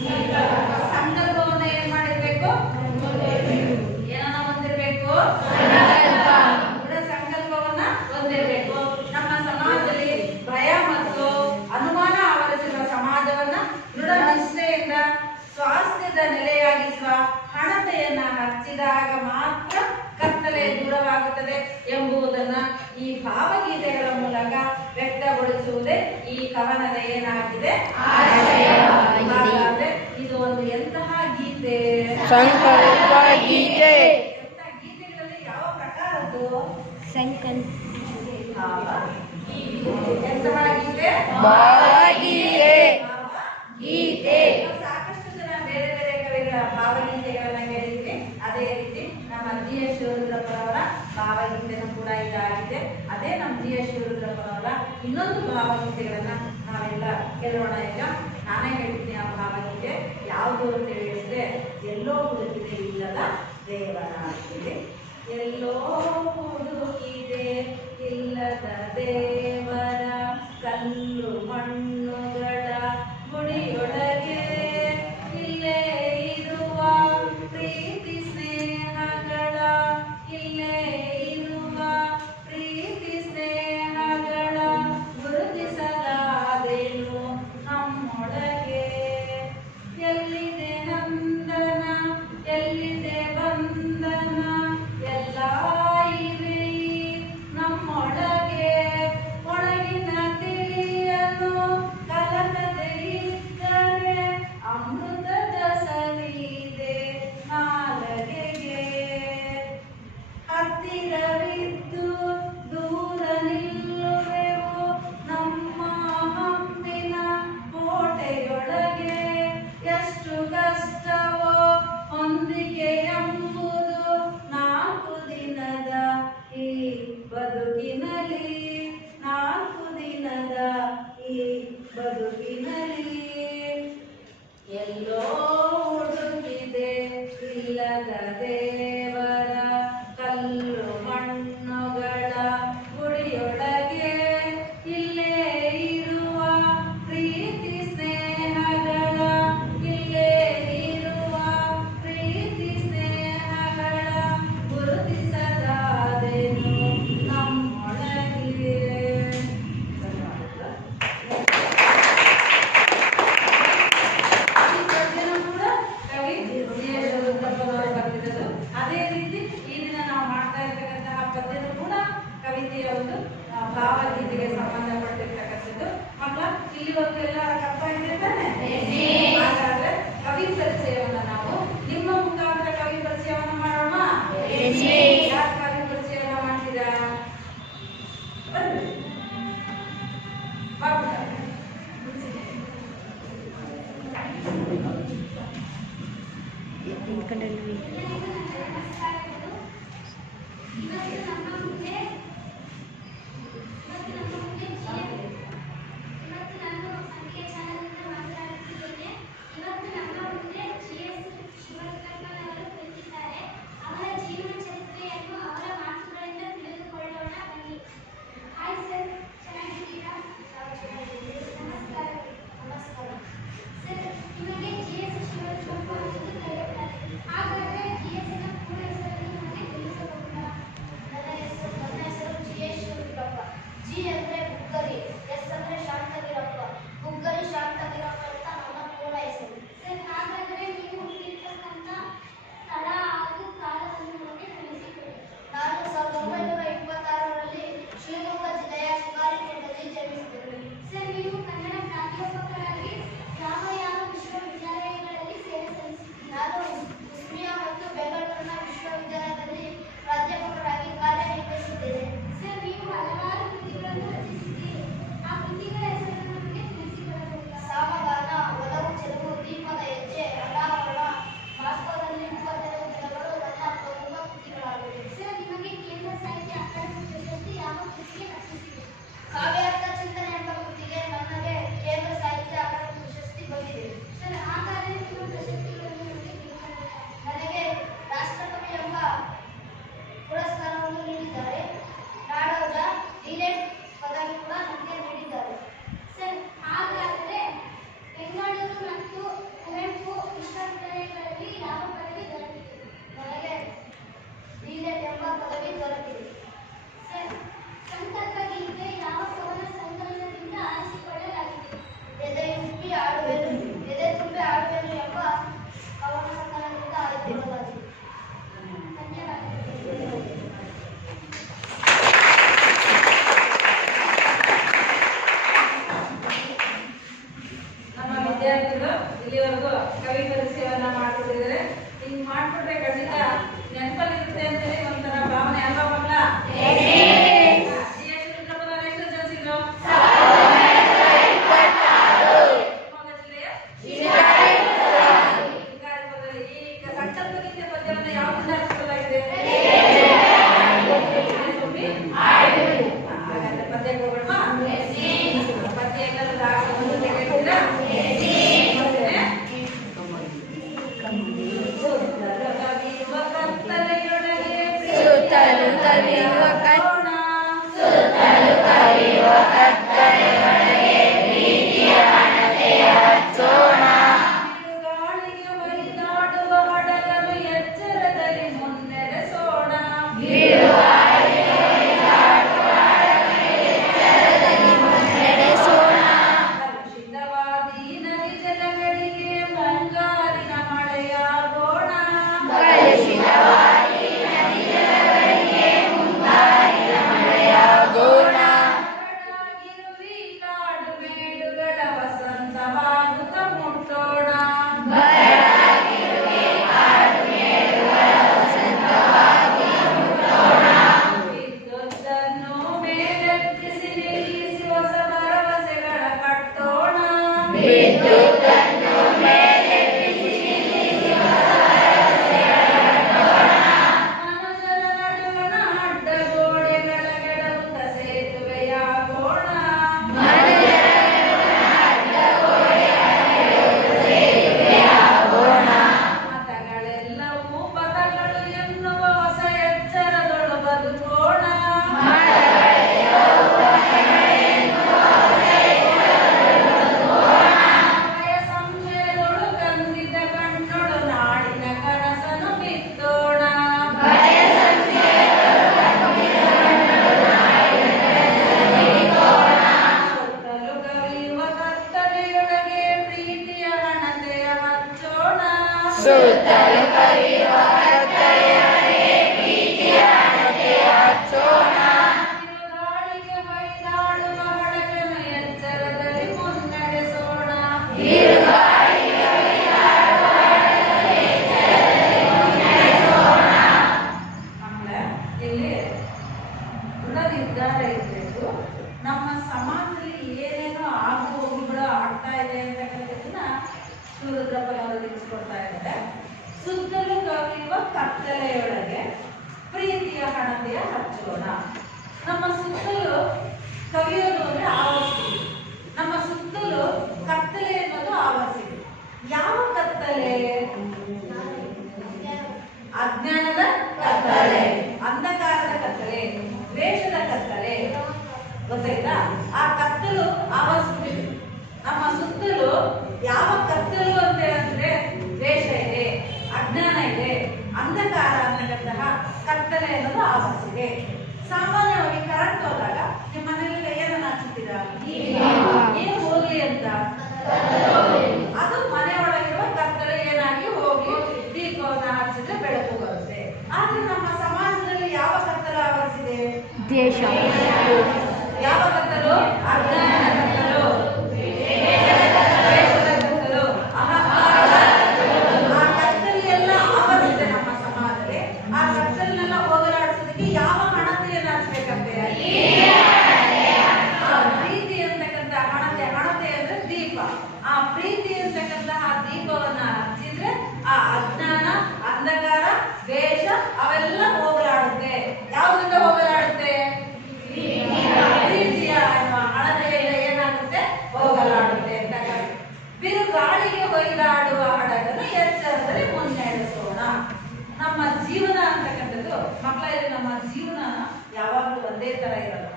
Amen. ಸಂಕಲ್ಪ ಗೀತೆ ಭಾವಗೀತೆ. ಗೀತೆ ಸಾಕಷ್ಟು ಜನ ಬೇರೆ ಬೇರೆ ಕವಿಗಳ ಭಾವಗೀತೆಗಳನ್ನ ಕೇಳಿದ್ವಿ ಅದೇ ರೀತಿ ನಮ್ಮ ಜಿ ಎಸ್ ಶಿವರುದ್ರಪ್ಪರವರ ಭಾವಗೀತೆನ ಕೂಡ ಇದಾಗಿದೆ. ಅದೇ ನಮ್ಮ ಜಿ ಎಸ್ ಶಿವರುದ್ರಪ್ಪರವರ ಇನ್ನೊಂದು ಭಾವಗೀತೆಗಳನ್ನ ನಾವೆಲ್ಲ ಕೇಳೋಣ ಈಗ. ನಾನೇ ಹೇಳ್ತೀನಿ ಆ ಭಾವಗೀತೆ ಯಾವುದು ಅಂತ ಹೇಳಿದ್ರೆ, ಎಲ್ಲೋ ಹುಡುಕಿದೆ ಇಲ್ಲದ ದೇವರ ಅಂತೇಳಿ ಎಲ್ಲೋ ಹುಡುಕಿದೆ ಇಲ್ಲದ ದೇವರ ಕಲ್ಲು ಮಣ್ಣು. कलर भी 这里。ಅಜ್ಞಾನದ ಕತ್ತಲೆ. ಅಂಧಕಾರದ ಕತ್ತಲೆ ದ್ವೇಷದ ಕತ್ತಲೆ. ಗೊತ್ತಾಯ್ತಾ? ಆ ಕತ್ತಲು ಆವ ನಮ್ಮ ಸುತ್ತಲೂ ಯಾವ ಕತ್ತಲು ಅಂತ ಹೇಳಿದ್ರೆ ದ್ವೇಷ ಇದೆ ಅಜ್ಞಾನ ಇದೆ ಅಂಧಕಾರ ಅನ್ನತಕ್ಕಂತಹ ಕತ್ತಲೆ ಅನ್ನೋದು ಆವರಿಸಿದೆ ಸಾಮಾನ್ಯವಾಗಿ ಕರೆಂಟ್ ಹೋದಾಗ ನಿಮ್ಮ ಮನೆಯಲ್ಲಿ ಏನನ್ನ ಹಚ್ಚುತ್ತೀರಾ ಏನು ಹೋಗ್ಲಿ ಅಂತ? ಆದ್ರೆ ನಮ್ಮ ಸಮಾಜದಲ್ಲಿ ಯಾವ ಕತ್ತಲ ಆವರಿಸಿದೆ? ದೇಶ. ಯಾವ ಕತ್ತಲು? ಮಕ್ಕಳ ನಮ್ಮ ಜೀವನ ಯಾವಾಗಲೂ ಒಂದೇ ಥರ ಇರಲ್ಲ.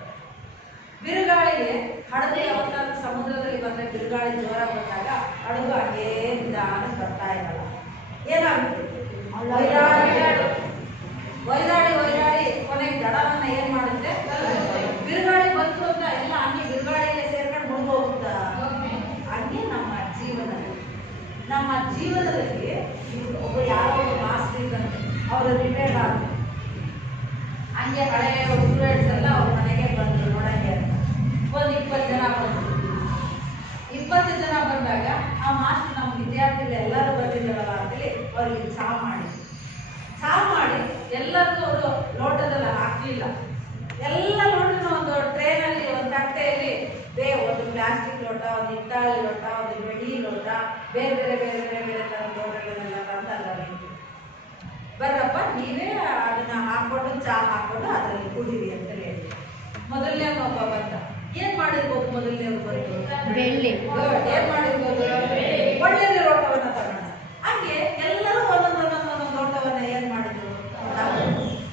ಬಿರುಗಾಳಿಗೆ ಹಡಗು ಯಾವತ್ತಾದ್ರೂ ಸಮುದ್ರದಲ್ಲಿ ಬಂದರೆ ಬಿರುಗಾಳಿ ಜೋರ ಬಂದಾಗ ಹಡಗು ಹಾಗೇ ನಿಧಾನ ಬರ್ತಾ ಇರಲ್ಲ. ಏನಾಗುತ್ತೆ? ಒಯ್ದಾಡಿ ಒಯ್ದಾಡಿ ಕೊನೆಗೆ ದಡವನ್ನು ಏನು ಮಾಡುತ್ತೆ? ಬಿರುಗಾಳಿ ಬಂತು ಅಂತ ಎಲ್ಲ ಹಂಗೆ ಬಿರುಗಾಳಿಗೆ ಸೇರ್ಕೊಂಡು ಮುಳುಗೋಗುತ್ತ? ಹಂಗೆ ನಮ್ಮ ಜೀವನ ನಮ್ಮ ಜೀವನದಲ್ಲಿ ಒಬ್ಬ ಯಾರೋ ಮಾಸ್ಟರ್ ಇದ್ದಾರೆ ಅವರು ರಿಟೈರ್ಡ್ ಆಗುತ್ತೆ ಹಂಗೆ ಹಳೆ ಸ್ಟೂಡೆಂಟ್ಸ್ ಅವ್ರ ಮನೆಗೆ ಬಂದ್ರು ಅಂತ. ಒಂದು ಇಪ್ಪತ್ತು ಜನ ಬಂದ್ರು. ಇಪ್ಪತ್ತು ಜನ ಬಂದಾಗ ಆ ಮಾಸ್ಟರ್ ನಮ್ಮ ವಿದ್ಯಾರ್ಥಿಗಳು ಎಲ್ಲರೂ ಬಂದಿದ್ದಾರಲ್ಲ ಅಂತೇಳಿ ಅವ್ರಿಗೆ ಚಾ ಮಾಡಿ. ಚಾ ಮಾಡಿ ಎಲ್ಲರಿಗೂ ಅವರು ಲೋಟದಲ್ಲ ಹಾಕಲಿಲ್ಲ. ಎಲ್ಲ ಲೋಟನ ಒಂದು ಟ್ರೇನಲ್ಲಿ ಒಂದು ತಟ್ಟೆಯಲ್ಲಿ ಬೇ ಒಂದು ಪ್ಲಾಸ್ಟಿಕ್ ಲೋಟ, ಒಂದು ಹಿತ್ತಾಳಿ ಲೋಟ, ಒಂದು ಬೆಳ್ಳಿ ಲೋಟ, ಬೇರೆ ಬೇರೆ ಬೇರೆ ಬೇರೆ ಬೇರೆ ಥರದ ಲೋಟಗಳನ್ನೆಲ್ಲ ತಂದಲ್ಲ ಬರ್ರಪ್ಪ ನೀವೇ ಅದನ್ನ ಹಾಕೊಂಡು ಚಾ ಹಾಕೊಂಡು ಅದರಲ್ಲಿ ಕುಡೀರಿ ಅಂತ ಹೇಳಿ ಮೊದಲನೇ ಹಬ್ಬ ಬಂತ ಏನ್ ಮಾಡಿರ್ಬೋದು ಮೊದಲನೇ ಬರ್ತು ಬೆಳ್ಳಿ. ಏನ್ ಮಾಡಿರ್ಬೋದು? ಒಳ್ಳೆಯ ಲೋಟವನ್ನ ತಗೊಂಡ. ಹಂಗೆ ಎಲ್ಲರೂ ಒಂದೊಂದು ಒಂದೊಂದು ಲೋಟವನ್ನ ಏನ್ ಮಾಡಿದ್ರು?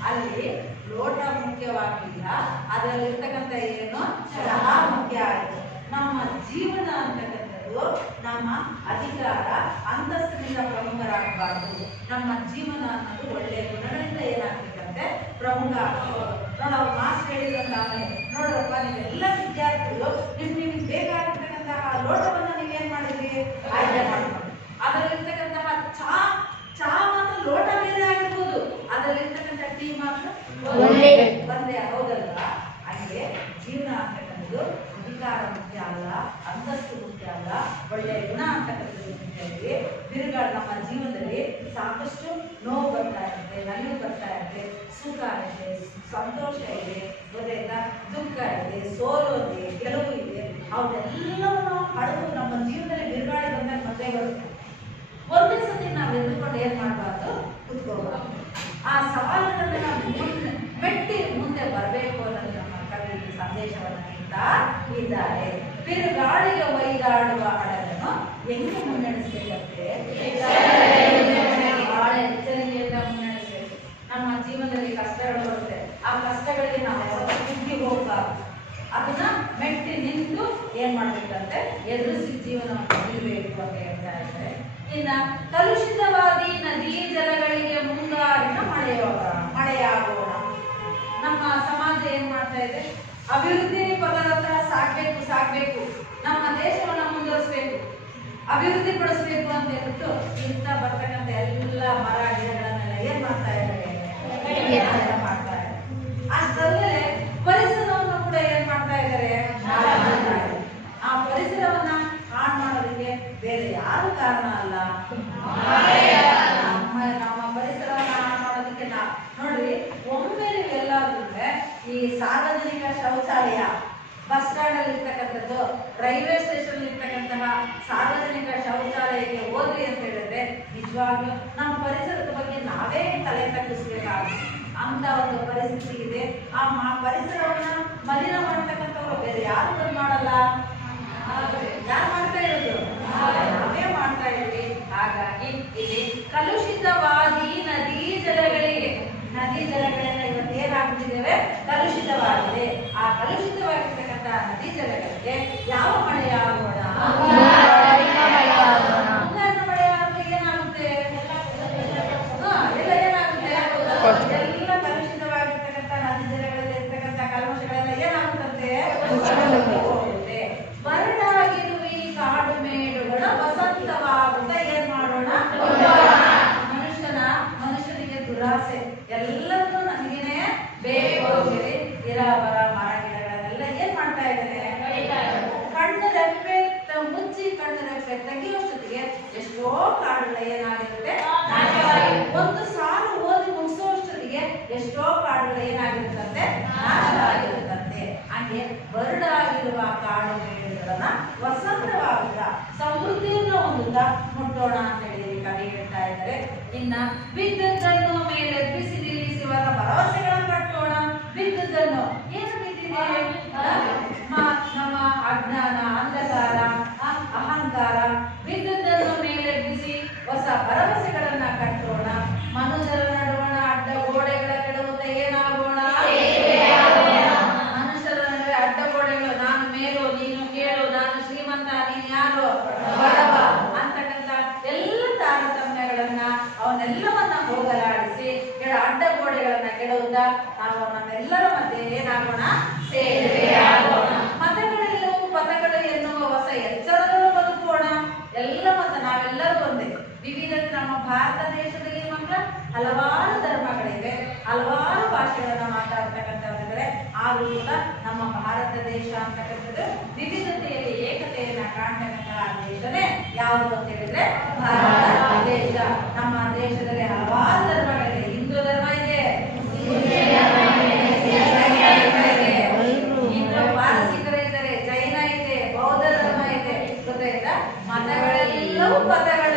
ಅಲ್ಲಿ ಲೋಟ ಮುಖ್ಯವಾಗಿಲ್ಲ. ಅದರಲ್ಲಿರ್ತಕ್ಕಂಥ ಏನು? ಚಹಾ ಮುಖ್ಯ ಆಯ್ತು. ನಮ್ಮ ಜೀವನ ಅಂತಕ್ಕಂಥದ್ದು ನಮ್ಮ ಅಧಿಕಾರ ಅಂತಸ್ತಿನಿಂದ ಪ್ರಮುಖರಾಗಬಾರ್ದು. ನಮ್ಮ ಜೀವನ ಅನ್ನೋದು ಒಳ್ಳೆಯ ಗುಣಗಳಿಂದ ಏನಾಗ್ಬೇಕಂತೆ ಪ್ರಮುಖ. ನೋಡು ಮಾಸ್ಟರ್ ಹೇಳಿದಂತ ಆಮೇಲೆ ನೋಡ್ರಪ್ಪ ನೀವೆಲ್ಲ ವಿದ್ಯಾರ್ಥಿಗಳು ನಿಮ್ ನಿಮ್ಗೆ ಬೇಕಾಗಿರ್ತಕ್ಕಂತಹ ಲೋಟವನ್ನ ನೀವೇನ್ ಮಾಡಿದ್ರಿ? ಆಯ್ಕೆ ಮಾಡ್ಕೊಂಡು ಅದರಲ್ಲಿರ್ತಕ್ಕಂತಹ ಚಾ ಚಾ ಮಾತ್ರ ಲೋಟ ಬೇರೆ ಆಗಿರ್ಬೋದು. ಅದರಲ್ಲಿರ್ತಕ್ಕಂಥ ಟೀ ಮಾತ್ರ ಒಂದೇ. ಒಂದೇ. ಹೌದಲ್ವಾ? ಹಾಗೆ ಜೀವನ ಅಂತಕ್ಕಂಥದ್ದು ಅಧಿಕಾರ ಮುಖ್ಯ ಅಲ್ಲ ಅಂತಸ್ತು ಒಳ್ಳೆಯ ಗುಣ ಅಂತಕ್ಕಂಥದ್ದು ಬಿರುಗಾಳು ನಮ್ಮ ಜೀವನದಲ್ಲಿ ಸಾಕಷ್ಟು ನೋವು ಬರ್ತಾ ಇರುತ್ತೆ, ನಲಿವು ಬರ್ತಾ ಇರುತ್ತೆ, ಸುಖ ಇದೆ ಸಂತೋಷ ಇದೆ ಗೊತ್ತಾಯ್ತಾ ದುಃಖ ಇದೆ, ಸೋಲು ಇದೆ, ಗೆಲುವು ಇದೆ. ಅವನ್ನೆಲ್ಲವನ್ನು ಹಡಗು ನಮ್ಮ ಜೀವನದಲ್ಲಿ ಬಿರುಗಾಳಿ ಬಂದಾಗ ಮತ್ತೆ ಬರುತ್ತೆ. ಒಂದೇ ಸತಿ ನಾವು ಎದ್ದುಕೊಂಡು ಏನು ಮಾಡಬಾರ್ದು? ಕುತ್ಕೋಬಾರ್ದು. ಆ ಸವಾಲುಗಳನ್ನ ನಾವು ಮುಂದೆ ಮೆಟ್ಟಿ ಮುಂದೆ ಬರಬೇಕು ಅನ್ನೋದು ನಮ್ಮ ಕವಿ ಸಂದೇಶವನ್ನು ನೀಡ್ತಾ ಇದ್ದಾರೆ. ಬಿರುಗಾಳಿಗೆ ಒಯ್ದಾಡುವ ಹಡಗನ್ನು ಹೆಂಗೆ ಮುನ್ನಡೆಸಬೇಕಂತೆ ಬಹಳ ಎಚ್ಚರಿಕೆಯಿಂದ ಮುನ್ನಡೆಸಬೇಕು. ನಮ್ಮ ಜೀವನದಲ್ಲಿ ಕಷ್ಟಗಳು ಬರುತ್ತೆ. ಆ ಕಷ್ಟಗಳಿಗೆ ನಾವು ಯಾವತ್ತೂ ಕುಗ್ಗಿ ಹೋಗಬಾರ್ದು. ಅದನ್ನ ಮೆಟ್ಟಿ ನಿಂತು ಏನ್ ಮಾಡ್ಬೇಕಂತೆ ಎದುರಿಸಿ ಜೀವನವನ್ನು ನಿಲ್ಲಬೇಕು ಅಂತ ಹೇಳ್ತಾ ಇದ್ದಾರೆ. ಇನ್ನ ಕಲುಷಿತವಾದಿ ನದಿ ಜಲಗಳಿಗೆ ಮುಂಗಾರಿನ ಮಳೆಯೋಣ ಮಳೆಯಾಗೋಣ. ನಮ್ಮ ಸಮಾಜ ಏನ್ ಮಾಡ್ತಾ ಇದೆ? ಅಭಿವೃದ್ಧಿ ಪದದ ಹತ್ರ ಸಾಕ್ಬೇಕು. ನಮ್ಮ ದೇಶವನ್ನ ಮುಂದುವರಿಸ್ಬೇಕು. ಅಭಿವೃದ್ಧಿ ಪಡಿಸ್ಬೇಕು ಅಂತ ಹೇಳ್ಬಿಟ್ಟು ಇಂಥ ಬರ್ತಕ್ಕಂಥ ಎಲ್ಲ ಮರ ಗಿಡಗಳನ್ನೆಲ್ಲ ಏನ್ ಮಾಡ್ತಾ ಇದ್ದಾರೆ? ಮಾಡ್ತಾ ಇದ್ದಾರೆ. ಪರಿಸರವನ್ನು ಕೂಡ ಏನ್ ಮಾಡ್ತಾ ಇದ್ದಾರೆ. ಆ ಪರಿಸರವನ್ನ ಹಾಳು ಮಾಡೋದಕ್ಕೆ ಬೇರೆ ಯಾರು ಕಾರಣ ಅಲ್ಲ ನಮ್ಮ ನಮ್ಮ ಪರಿಸರವನ್ನ ಹಾಳು ಮಾಡೋದಕ್ಕೆ ನಾವು ನೋಡ್ರಿ ಒಮ್ಮೆ ನೀವು ಎಲ್ಲಾದ್ರೂ ಈ ಸಾರ್ವಜನಿಕ ಶೌಚಾಲಯ ಬಸ್ ಸ್ಟ್ಯಾಂಡ್ ಅಲ್ಲಿ ಇರ್ತಕ್ಕಂಥದ್ದು ರೈಲ್ವೆ ಸ್ಟೇಷನ್ ಇರ್ತಕ್ಕಂತಹ ಸಾರ್ವಜನಿಕ ಶೌಚಾಲಯಕ್ಕೆ ಹೋದ್ರಿ ಅಂತ ಹೇಳಿದ್ರೆ, ನಿಜವಾಗ್ಲೂ ನಮ್ಮ ಪರಿಸರದ ಬಗ್ಗೆ ನಾವೇ ತಲೆ ತಗ್ಗಿಸ್ಬೇಕಾಗುತ್ತೆ. ಅಂತ ಒಂದು ಪರಿಸ್ಥಿತಿ ಇದೆ. ಆ ಪರಿಸರವನ್ನ ಮಲಿನ ಮಾಡ್ತಕ್ಕಂಥವ್ರು ಬೇರೆ ಯಾರು ಬಂದ್ ಮಾಡಲ್ಲ? ಯಾರು ಮಾಡ್ತಾ ಇರೋದು? ನಾವೇ ಮಾಡ್ತಾ ಇದ್ದೀವಿ. ಹಾಗಾಗಿ ಇಲ್ಲಿ ಕಲುಷಿತವಾಗಿ ನದಿ ಜಲಗಳಿಗೆ, ನದಿ ಇವತ್ತು ಏನಾಗ್ತಿದ್ದೇವೆ ಕಲುಷಿತವಾಗಿದೆ. ಆ ಕಲುಷಿತವಾಗಿರ್ತಕ್ಕಂತಹ ನದಿ ಜಲಗಳಿಗೆ ಯಾವ ಮಳೆಯಾಗೋಣ. ಮೇಡುಗಳನ್ನ ವಸಂತವಾಗುತ್ತ? ಸಮೃದ್ಧಿಯನ್ನು ಹೊಂದುತ್ತಾ? ಮುಟ್ಟೋಣ ಅಂತ ಹೇಳಿ ಕವಿ ಹೇಳ್ತಾ ಇದ್ದಾರೆ. ಇನ್ನ ಬಿದ್ದದ್ದನ್ನು ಮೇಲೆ ಬಿಸಿ ನಿಲ್ಲಿಸುವ ಭರವಸೆಗಳನ್ನು ಕಟ್ಟೋಣ ಬಿದ್ದದ್ದನ್ನು ಏನು ಬಿದ್ದಿದೆ ಆ, ಮ- ನಮ್ಮ ಅಜ್ಞಾನ ಅಂಧಕಾರ ಆ, ಅಹಂಕಾರ ಬಿದ್ದದ್ದನ್ನು ಮೇಲೆ ಬಿಸಿ ಹೊಸ ಭರವಸೆಗಳನ್ನ ಕಟ್ಟೋಣ ಮನುಷ್ಯರ ನಡುವಣ ಅಡ್ಡ ಗೋಡೆಗಳ ಕೆಡವುತ್ತ ಏನಾಗೋಣ ಮನುಷ್ಯರ ನಡುವೆ ಅಡ್ಡ ಗೋಡೆಗಳು ನಾನು ಮೇಲು ನೀನು ಕೇಳು ನಾನು ಶ್ರೀಮಂತ ನೀನು ಯಾರು ಬಡವ ಅಂತಕ್ಕಂಥ ಎಲ್ಲ ತಾರತಮ್ಯ ನಾವು ನಮ್ಮೆಲ್ಲರ ಮಧ್ಯೆ ಏನಾಗೋಣ? ಮತಗಳೆಲ್ಲವೂ ಪದಗಳು ಎನ್ನುವ ಹೊಸ ಎಚ್ಚರದಲ್ಲೂ ಬದುಕೋಣ ಎಲ್ಲ ಮತ ನಾವೆಲ್ಲರೂ ಒಂದೇ. ವಿವಿಧತೆ ನಮ್ಮ ಭಾರತ ದೇಶದಲ್ಲಿ ಮಾತ್ರ ಹಲವಾರು ಧರ್ಮಗಳಿವೆ. ಹಲವಾರು ಭಾಷೆಗಳನ್ನ ಮಾತಾಡ್ತಕ್ಕಂಥವ್ರಿದ್ದಾರೆ ಆದ್ರೂ ಕೂಡ ನಮ್ಮ ಭಾರತ ದೇಶ ಅಂತಕ್ಕಂಥದ್ದು ವಿವಿಧತೆಯಲ್ಲಿ ಏಕತೆಯನ್ನ ಕಾಣ್ತಕ್ಕಂತಹ ದೇಶನೇ ಯಾವುದು ಅಂತ ಹೇಳಿದ್ರೆ ಭಾರತ ದೇಶ. ನಮ್ಮ ದೇಶದಲ್ಲಿ ಹಲವಾರು ಧರ್ಮಗಳಿದೆ ಹಿಂದೂ ಧರ್ಮ ಇದೆ ಇನ್ನು ಪಾರಸಿಕರು ಇದ್ದಾರೆ ಜೈನ ಇದೆ ಬೌದ್ಧ ಧರ್ಮ ಇದೆ. ಗೊತ್ತಾಯ್ತಾ? ಮತಗಳೆಲ್ಲವೂ ಪದಗಳು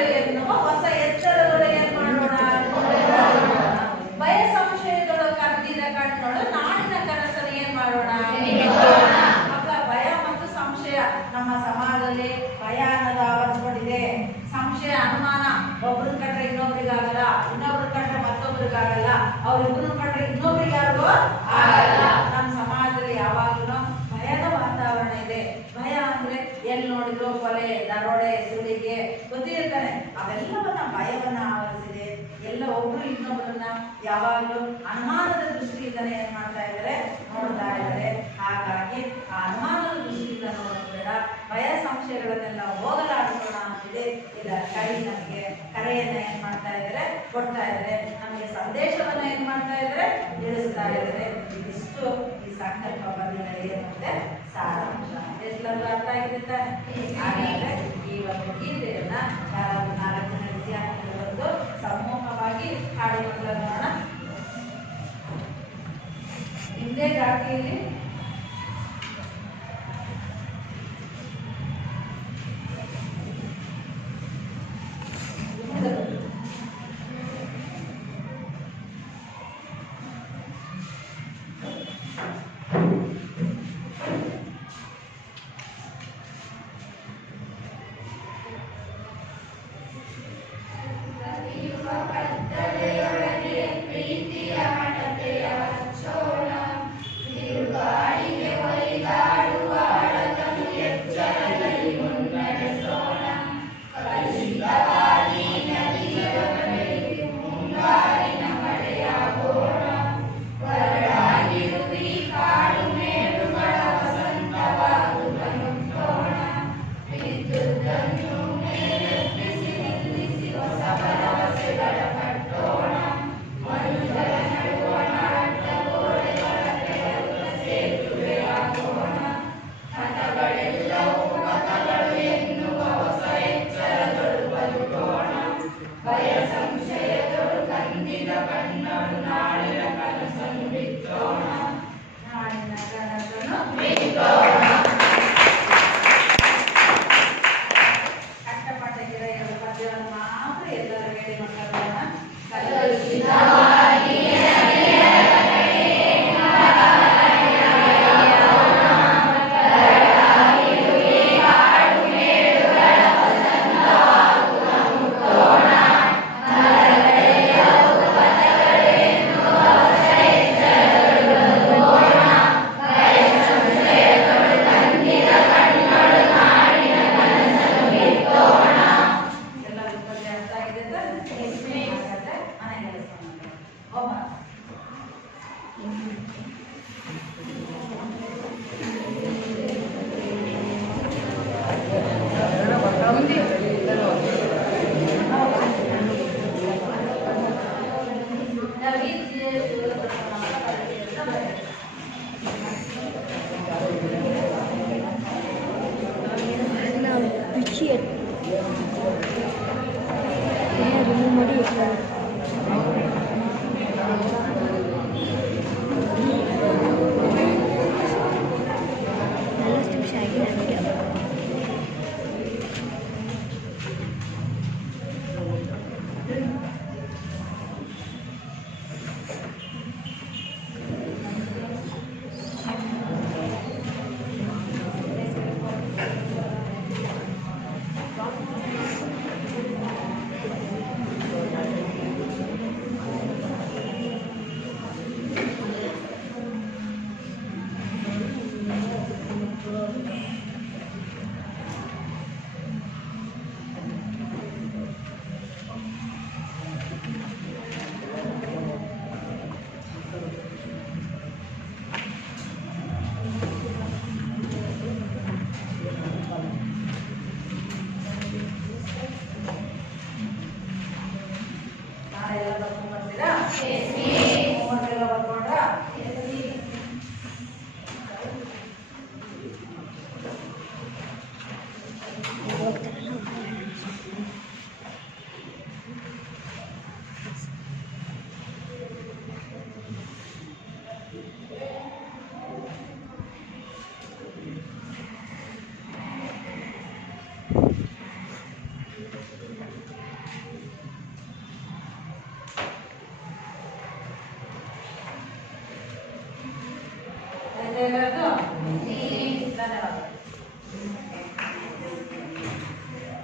ಸಂಶಯಗಳನ್ನೆಲ್ಲ ಹೋಗಲಾಡಿಸೋಣ ಹೇಳಿ ಇದರ ಕೈ ನಮಗೆ ಕರೆಯನ್ನ ಏನ್ ಮಾಡ್ತಾ ಇದ್ದಾರೆ ಕೊಡ್ತಾ ಇದ್ದಾರೆ ನಮಗೆ ಸಂದೇಶವನ್ನ ಏನ್ ಮಾಡ್ತಾ ಇದ್ದಾರೆ ತಿಳಿಸ್ತಾ ಇದ್ದಾರೆ ಇದಿಷ್ಟು ಈ ಸಂಕಲ್ಪ ಬಂದಿನ ಏನಿದೆ ಸಾರಾಂಶ. ಎಲ್ಲರೂ ಅರ್ಥ ಆಗಿದೆ ಹಾಗಾದ್ರೆ ಈ ಒಂದು ಗೀತೆಯನ್ನ ಯಾರಾದ್ರೂ ನಾಲ್ಕು ಜನ ವಿದ್ಯಾರ್ಥಿಗಳು ಬಂದು ಸಮೂಹವಾಗಿ ಹಾಡಿಕೊಂಡು ನೋಡೋಣ. ಹಿಂದೆ ಘಾಟಿಯಲ್ಲಿ